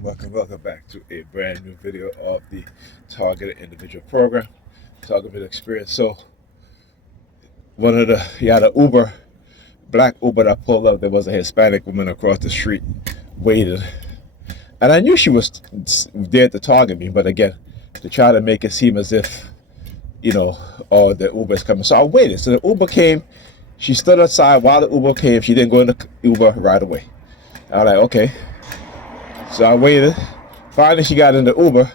Welcome back to a brand new video of the Targeted Individual Program, Targeted Experience. So, you had an Uber, black Uber that pulled up. There was a Hispanic woman across the street waiting. And I knew she was there to target me, but again, to try to make it seem as if, oh, the Uber is coming. So I waited. So the Uber came. She stood outside while the Uber came. She didn't go in the Uber right away. I was like, okay. So I waited. Finally, she got in the Uber,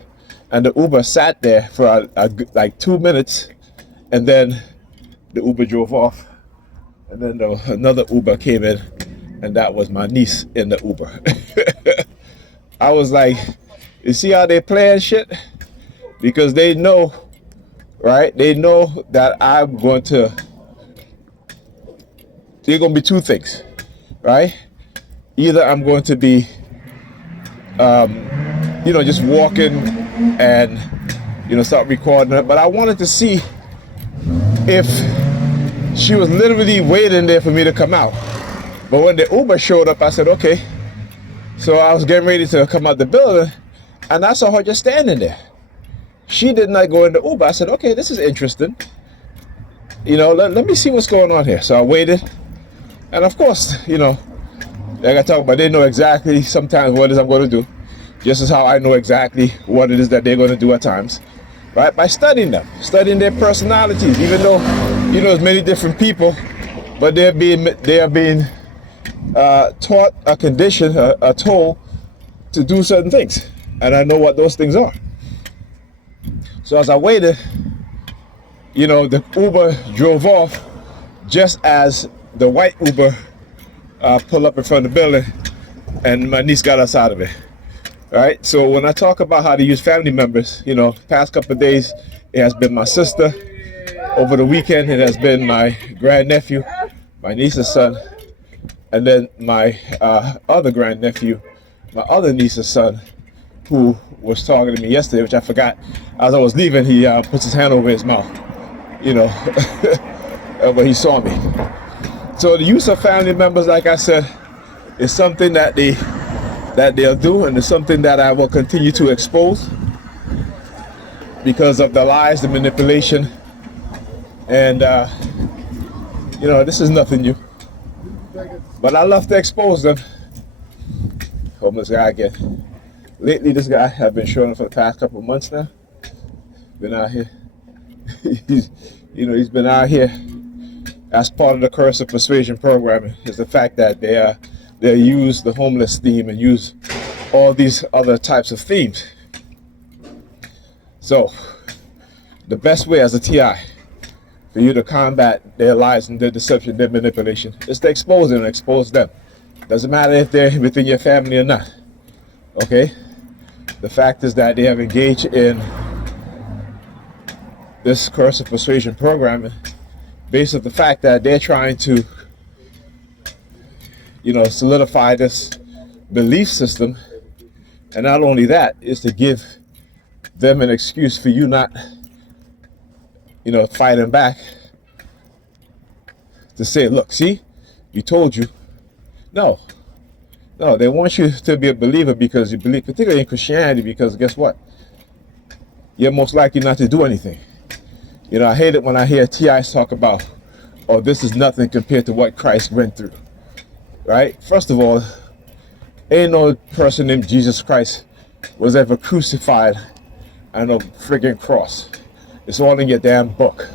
and the Uber sat there for like 2 minutes, and then the Uber drove off. And then another Uber came in, and that was my niece in the Uber. I was like, you see how they playing shit? Because they know, right? They know that they're going to be two things, right? Either I'm going to be just walking and, start recording it. But I wanted to see if she was literally waiting there for me to come out. But when the Uber showed up, I said, okay. So I was getting ready to come out the building, and I saw her just standing there. She did not go in the Uber. I said, okay, this is interesting. Let me see what's going on here. So I waited. And of course, like I talk about, they know exactly sometimes what it is I'm going to do, just as how I know exactly what it is that they're going to do at times, right? By studying them, studying their personalities, even though, there's many different people, but they are being taught, a condition, told to do certain things. And I know what those things are. So as I waited, the Uber drove off just as the white Uber pull up in front of the building, and my niece got us out of it. All right. So when I talk about how to use family members, past couple of days, it has been my sister. Over the weekend, it has been my grandnephew, my niece's son, and then my other grandnephew, my other niece's son, who was talking to me yesterday, which I forgot. As I was leaving, he puts his hand over his mouth, when he saw me. So the use of family members, like I said, is something that they'll do, and it's something that I will continue to expose because of the lies, the manipulation, and this is nothing new. But I love to expose them. Homeless guy again. Lately, this guy have been showing up for the past couple of months now. Been out here. He's been out here. As part of the Curse of Persuasion programming is the fact that they use the homeless theme and use all these other types of themes. So the best way as a TI for you to combat their lies and their deception, their manipulation, is to expose them and expose them. Doesn't matter if they're within your family or not. Okay? The fact is that they have engaged in this Curse of Persuasion programming based on the fact that they're trying to, solidify this belief system. And not only that, is to give them an excuse for you not, fighting back. To say, look, see, we told you. No, they want you to be a believer because you believe, particularly in Christianity, because guess what? You're most likely not to do anything. I hate it when I hear TIs talk about, oh, this is nothing compared to what Christ went through, right? First of all, ain't no person named Jesus Christ was ever crucified on a friggin' cross. It's all in your damn book,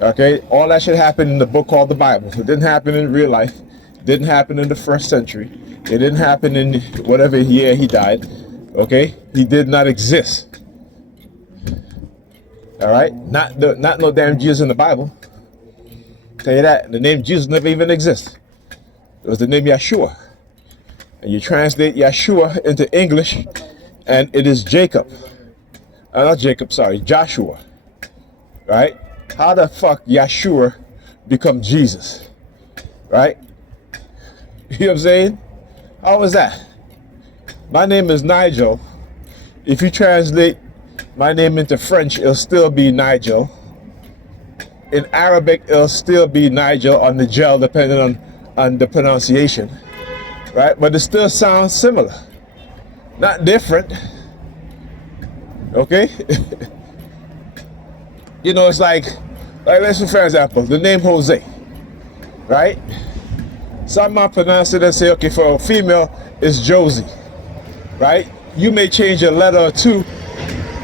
okay? All that should happen in the book called the Bible. It didn't happen in real life. It didn't happen in the first century. It didn't happen in whatever year he died, okay? He did not exist. All right, not no damn Jesus in the Bible. Tell you that the name Jesus never even exists. It was the name Yeshua, and you translate Yeshua into English, and it is Jacob. Not Jacob, sorry, Joshua. Right? How the fuck Yeshua become Jesus? Right? You know what I'm saying? How was that? My name is Nigel. If you translate my name into French, it'll still be Nigel. In Arabic, it'll still be Nigel on the gel, depending on the pronunciation, right? But it still sounds similar. not different. Okay? You know, it's like let's say, for example, the name Jose, right? Some might pronounce it and say, okay, for a female, it's Josie, right? You may change a letter or two,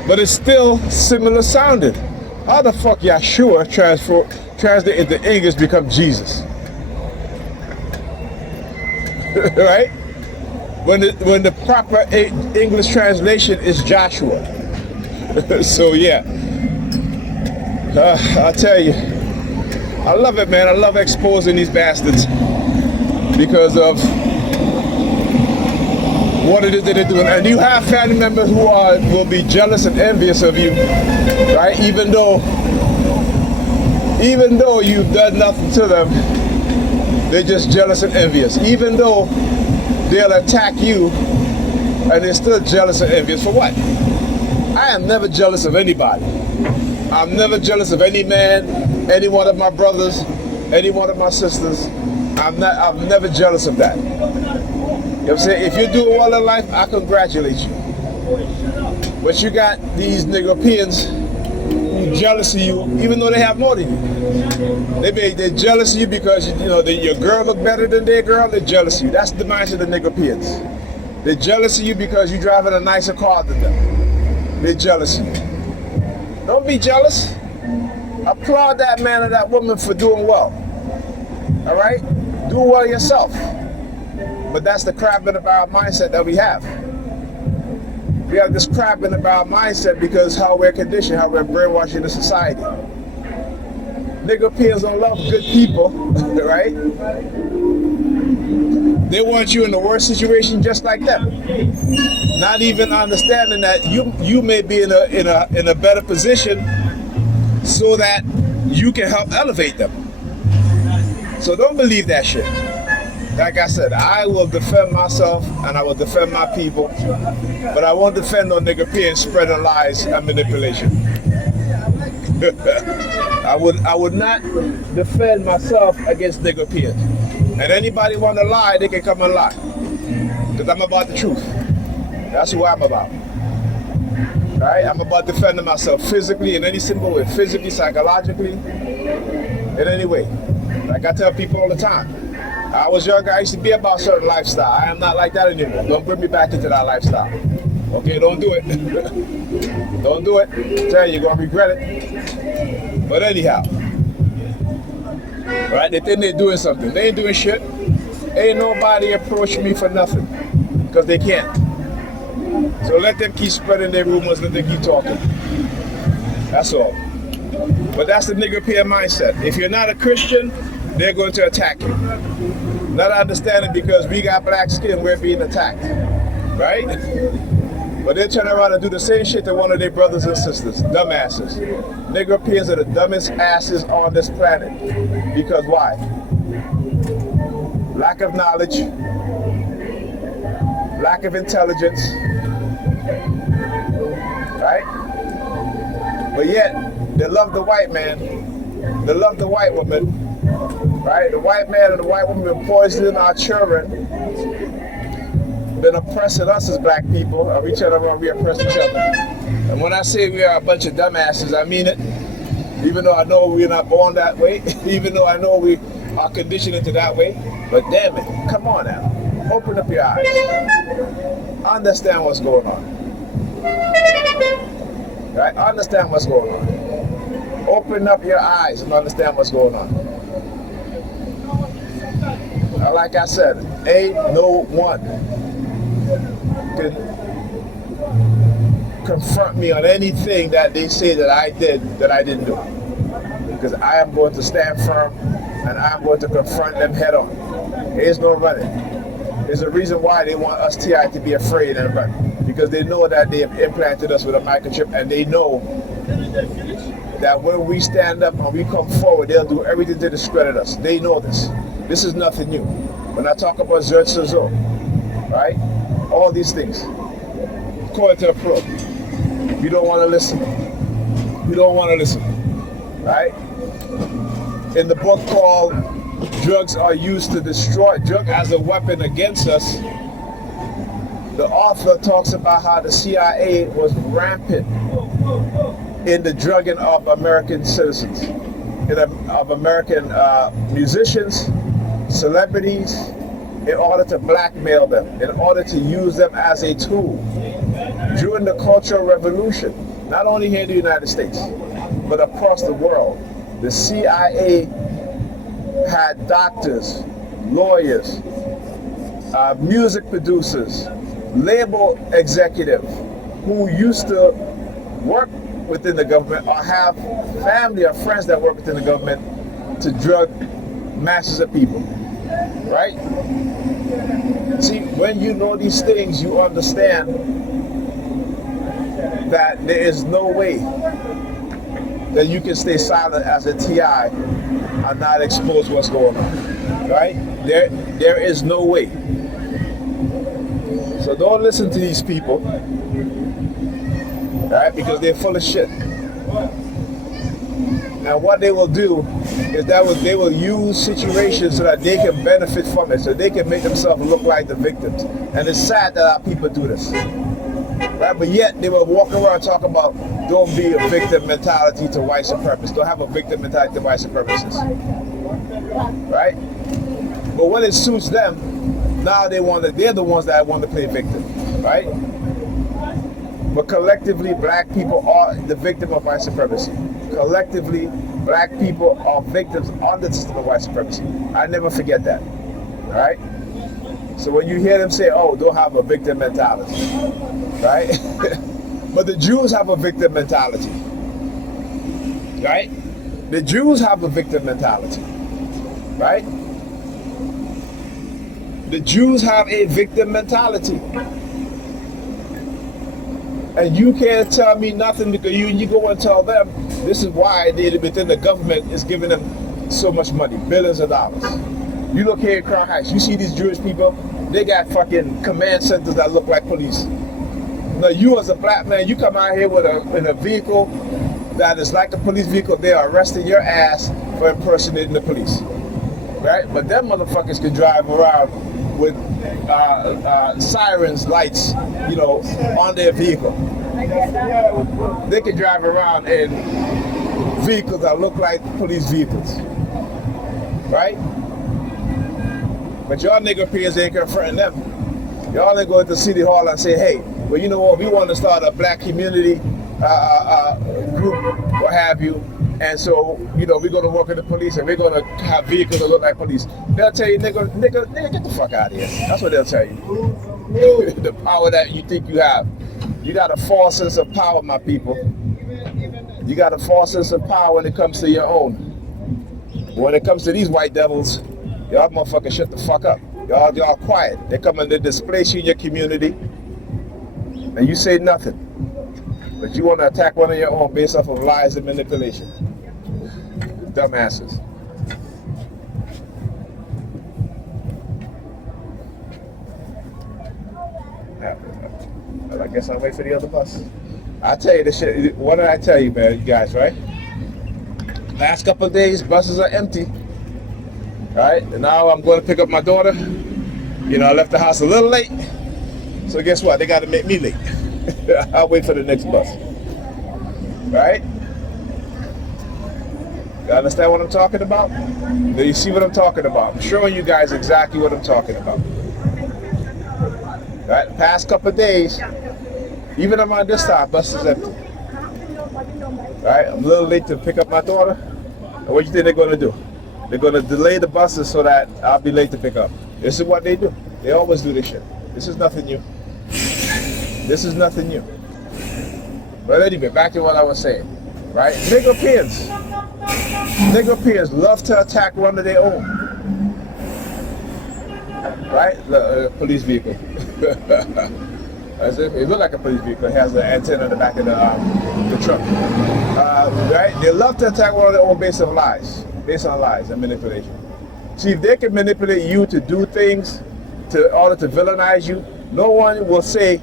but it's still similar sounding. How the fuck Yahshua translate into English become Jesus? Right? When the proper English translation is Joshua. So yeah, I'll tell you, I love it, man. I love exposing these bastards because of what it is that they're doing. And you have family members who will be jealous and envious of you, right? Even though you've done nothing to them, they're just jealous and envious. Even though they'll attack you, and they're still jealous and envious for what? I am never jealous of anybody. I'm never jealous of any man, any one of my brothers, any one of my sisters. I'm never jealous of that. You know what I'm saying? If you're doing well in life, I congratulate you. But you got these Europeans who jealous of you, even though they have more than you. They're jealous of you because your girl look better than their girl. They're jealous of you. That's the mindset of the Europeans. They're jealous of you because you're driving a nicer car than them. They're jealous of you. Don't be jealous. Applaud that man or that woman for doing well. All right? Do well yourself. But that's the crap in the barrel mindset that we have. We have this crap in the barrel mindset because how we're conditioned, how we're brainwashed in the society. Nigga peers don't love good people, right? They want you in the worst situation just like them. Not even understanding that you may be in a better position so that you can help elevate them. So don't believe that shit. Like I said, I will defend myself and I will defend my people, but I won't defend no nigga peer and spreading lies and manipulation. I would not defend myself against nigga peers. And anybody want to lie, they can come and lie. Because I'm about the truth. That's who I'm about. Right? I'm about defending myself physically in any simple way. Physically, psychologically, in any way. Like I tell people all the time. I was younger, I used to be about certain lifestyle. I am not like that anymore. Don't bring me back into that lifestyle. Okay, don't do it. Don't do it. I tell you, you're going to regret it. But anyhow. Right? They think they're doing something. They ain't doing shit. Ain't nobody approach me for nothing. Because they can't. So let them keep spreading their rumors, let them keep talking. That's all. But that's the nigga peer mindset. If you're not a Christian, they're going to attack you. Not understanding because we got black skin, we're being attacked. Right? But they're turning around and do the same shit to one of their brothers and sisters. Dumbasses. Nigger peers are the dumbest asses on this planet. Because why? Lack of knowledge. Lack of intelligence. Right? But yet, they love the white man. They love the white woman. Right? The white man and the white woman been poisoning our children. Been oppressing us as black people, and we turn around, we oppress each other. And when I say we are a bunch of dumbasses, I mean it. Even though I know we're not born that way, even though I know we are conditioned into that way, but damn it, come on now. Open up your eyes. Understand what's going on. Right? Understand what's going on. Open up your eyes and understand what's going on. Like I said, ain't no one can confront me on anything that they say that I did that I didn't do. Because I am going to stand firm and I'm going to confront them head on. There's no running. There's a reason why they want us TI to be afraid and run. Because they know that they have implanted us with a microchip and they know that when we stand up and we come forward, they'll do everything to discredit us. They know this. This is nothing new. When I talk about Zertzazo, right? All these things. Call it to the pro. You don't want to listen. You don't want to listen. Right? In the book called Drugs Are Used to Destroy, Drug as a Weapon Against Us, The author talks about how the CIA was rampant in the drugging of American citizens, of American musicians, celebrities, in order to blackmail them, in order to use them as a tool. During the Cultural Revolution, not only here in the United States, but across the world, the CIA had doctors, lawyers, music producers, label executives who used to work within the government or have family or friends that work within the government to drug masses of people, right? See, when you know these things, you understand that there is no way that you can stay silent as a TI and not expose what's going on, right? There is no way. So don't listen to these people, right? Because they're full of shit. And what they will do is they will use situations so that they can benefit from it, so they can make themselves look like the victims. And it's sad that our people do this, right? But yet they will walk around talking about don't be a victim mentality to white supremacists. Don't have a victim mentality to white supremacists, right? But when it suits them, now they're the ones that want to play victim, right? But collectively, black people are the victim of white supremacy. Collectively, black people are victims under the system of white supremacy. I never forget that, all right? So when you hear them say, oh, don't have a victim mentality, right? But the Jews have a victim mentality, right? The Jews have a victim mentality, right? The Jews have a victim mentality. And you can't tell me nothing because you go and tell them this is why they within the government is giving them so much money, billions of dollars. You look here in Crown Heights, you see these Jewish people, they got fucking command centers that look like police. Now you as a black man, you come out here in a vehicle that is like a police vehicle, they are arresting your ass for impersonating the police, right? But them motherfuckers can drive around with sirens, lights, you know, on their vehicle. They can drive around in vehicles that look like police vehicles, right? But y'all nigga peers ain't confronting them. Y'all ain't go to City Hall and say, hey, well, you know what, we want to start a black community group, what have you, and so, you know, we're going to work with the police and we're going to have vehicles that look like police. They'll tell you, nigga, get the fuck out of here. That's what they'll tell you. The power that you think you have. You got a false sense of power, my people. You got a false sense of power when it comes to your own. When it comes to these white devils, y'all motherfuckers shut the fuck up. Y'all quiet. They come and they displace you in your community and you say nothing. But you want to attack one of your own based off of lies and manipulation. Dumbasses. Well, I guess I'll wait for the other bus. I'll tell you this shit. What did I tell you, man, you guys, right? Last couple of days, buses are empty. Right? And now I'm going to pick up my daughter. You know, I left the house a little late. So guess what? They got to make me late. I'll wait for the next bus. Right? You understand what I'm talking about? Do you see what I'm talking about? I'm showing you guys exactly what I'm talking about. Right? Past couple of days, even around this time, bus is empty. Right? I'm a little late to pick up my daughter. And what do you think they're going to do? They're going to delay the buses so that I'll be late to pick up. This is what they do. They always do this shit. This is nothing new. This is nothing new. But anyway, back to what I was saying. Right? Nigger peers love to attack one of their own. Right? The police vehicle. As if it looked like a police vehicle. It has an antenna in the back of the truck. Right? They love to attack one of their own based on lies and manipulation. See, if they can manipulate you to do things in order to villainize you, no one will say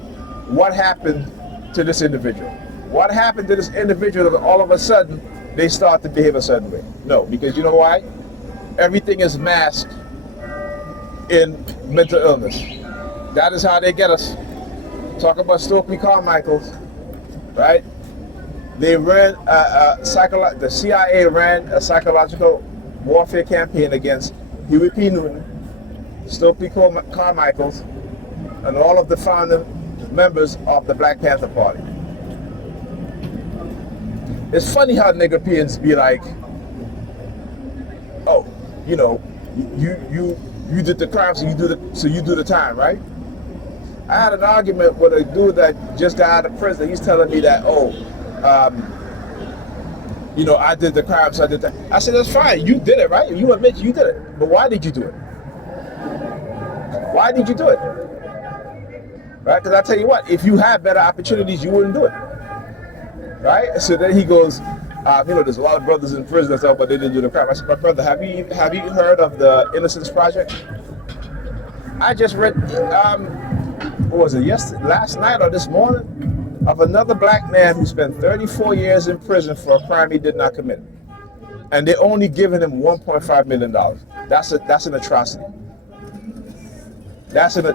what happened to this individual. What happened to this individual that all of a sudden they start to behave a certain way? No, because you know why? Everything is masked in mental illness. That is how they get us. Talk about Stokely Carmichael's, right? They ran the CIA ran a psychological warfare campaign against Huey P. Newton, Stokely Carmichael's, and all of the founding members of the Black Panther Party. It's funny how niggerpeans be like, oh, you know, you did the crime, so you do the time, right? I had an argument with a dude that just got out of prison. He's telling me that, you know, I did the crime, so I did that. I said, that's fine. You did it, right? You admit you did it. But why did you do it? Why did you do it? Right? Because I tell you what, if you had better opportunities, you wouldn't do it. Right? So then he goes, you know, there's a lot of brothers in prison and stuff, but they didn't do the crime. I said, my brother, have you heard of the Innocence Project? I just read, what was it, last night or this morning, of another black man who spent 34 years in prison for a crime he did not commit. And they're only giving him $1.5 million. That's an atrocity. That's an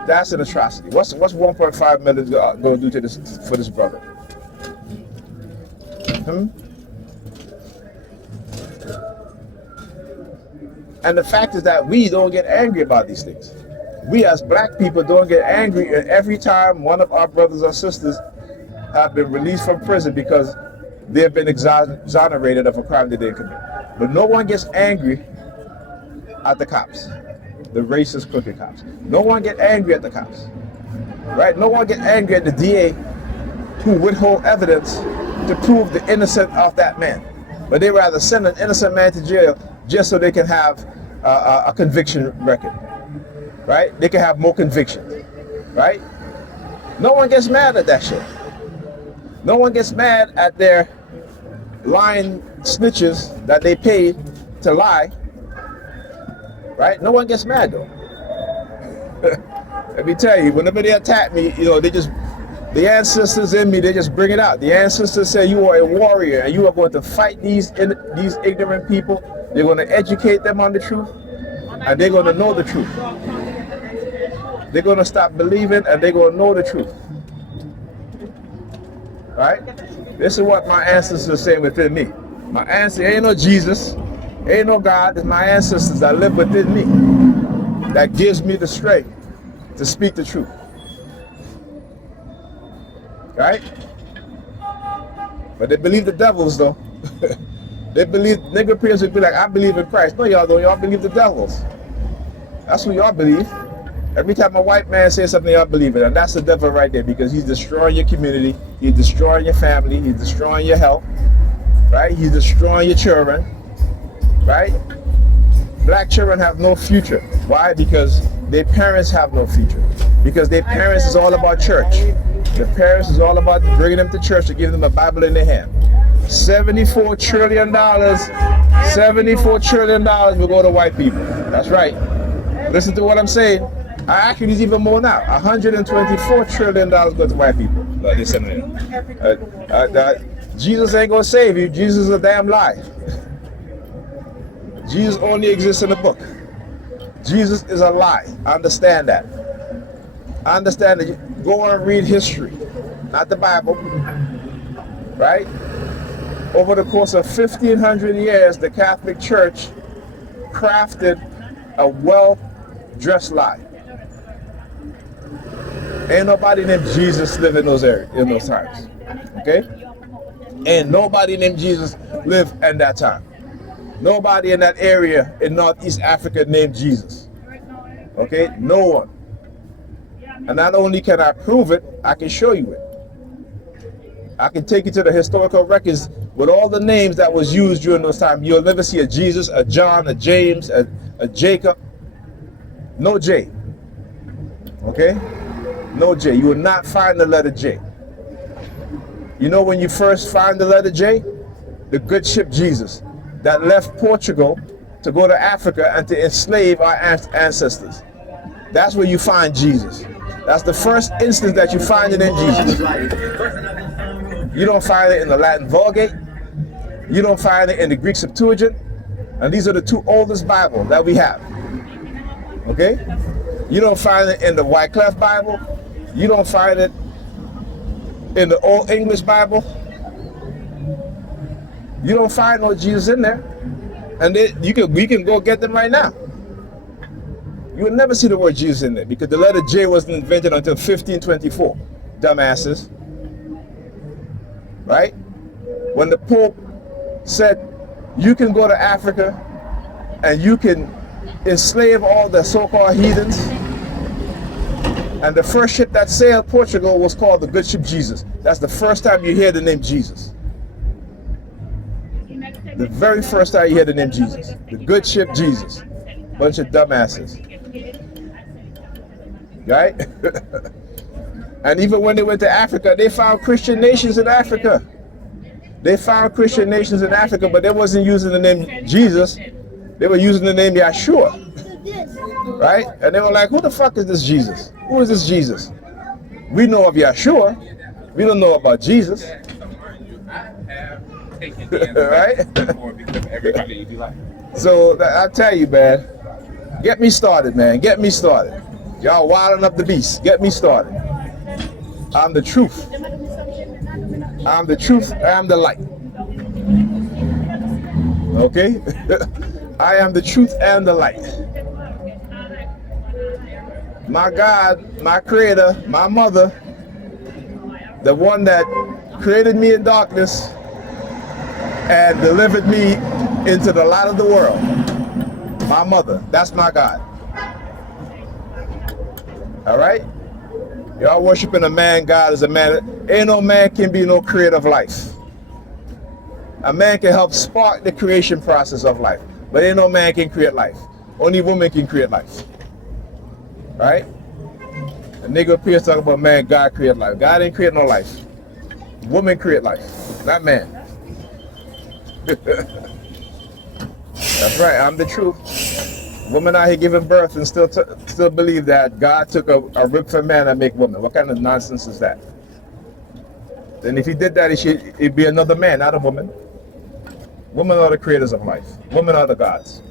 atrocity. What's 1.5 million going to do to for this brother? And the fact is that we don't get angry about these things. We as black people don't get angry every time one of our brothers or sisters have been released from prison because they've been exonerated of a crime that they commit. But no one gets angry at the cops, the racist, crooked cops. No one get angry at the cops, right? No one get angry at the DA who withhold evidence to prove the innocence of that man. But they rather send an innocent man to jail just so they can have a conviction record, right? They can have more convictions, right? No one gets mad at that shit. No one gets mad at their lying snitches that they paid to lie, right? No one gets mad though. Let me tell you, whenever they attack me, you know, the ancestors in me, they just bring it out. The ancestors say you are a warrior and you are going to fight these ignorant people. They're going to educate them on the truth and they're going to know the truth. They're going to stop believing and they're going to know the truth. Right? This is what my ancestors are saying within me. My ancestors, ain't no Jesus, ain't no God. It's my ancestors that live within me that gives me the strength to speak the truth. Right? But they believe the devils though. They believe, nigger peers would be like, I believe in Christ. No, y'all don't. Y'all believe the devils. That's what y'all believe. Every time a white man says something, y'all believe it. And that's the devil right there because he's destroying your community. He's destroying your family. He's destroying your health. Right? He's destroying your children. Right? Black children have no future. Why? Because their parents have no future. Because their parents is all about church. Their parents is all about bringing them to church to give them a Bible in their hand. $74 trillion. $74 trillion will go to white people. That's right. Listen to what I'm saying. Actually, it's even more now. $124 trillion go to white people. Listen to Jesus ain't gonna save you. Jesus is a damn lie. Jesus only exists in the book. Jesus is a lie. Understand that. Understand that. Go and read history, not the Bible. Right? Over the course of 1,500 years, the Catholic Church crafted a well-dressed lie. Ain't nobody named Jesus live in those areas, in those times. Okay? Ain't nobody named Jesus live in that time. Nobody in that area in Northeast Africa named Jesus. Okay? No one. And not only can I prove it, I can show you it. I can take you to the historical records with all the names that was used during those times. You'll never see a Jesus, a John, a James, a Jacob. No J. Okay? No J. You will not find the letter J. You know when you first find the letter J? The good ship Jesus that left Portugal to go to Africa and to enslave our ancestors. That's where you find Jesus. That's the first instance that you find it in Jesus. You don't find it in the Latin Vulgate. You don't find it in the Greek Septuagint. And these are the two oldest Bibles that we have. Okay? You don't find it in the Wycliffe Bible. You don't find it in the Old English Bible, you don't find no Jesus in there. And we can go get them right now. You will never see the word Jesus in there because the letter J wasn't invented until 1524. Dumbasses. Right? When the Pope said, you can go to Africa and you can enslave all the so-called heathens. And the first ship that sailed Portugal was called the good ship Jesus. That's the first time you hear the name Jesus. The very first time you hear the name Jesus. The good ship Jesus. Bunch of dumbasses. Right? And even when they went to Africa, they found Christian nations in Africa. They found Christian nations in Africa, but they wasn't using the name Jesus. They were using the name Yeshua. Right? And they were like, who the fuck is this Jesus? Who is this Jesus? We know of Yeshua. We don't know about Jesus. Right? So I tell you, man, get me started, man. Get me started. Y'all wilding up the beast. Get me started. I'm the truth. I'm the truth. I'm the light. Okay? I am the truth and the light. My God, my creator, my mother, the one that created me in darkness and delivered me into the light of the world. My mother, that's my God. All right? Y'all worshiping a man, God is a man. Ain't no man can be no creator of life. A man can help spark the creation process of life, but ain't no man can create life. Only woman can create life. Right? A nigga up here talking about man, God create life. God ain't create no life. Woman create life, not man. That's right, I'm the truth. Woman out here giving birth and still believe that God took a rib from man and make woman. What kind of nonsense is that? Then if he did that, it'd be another man, not a woman. Women are the creators of life. Women are the gods.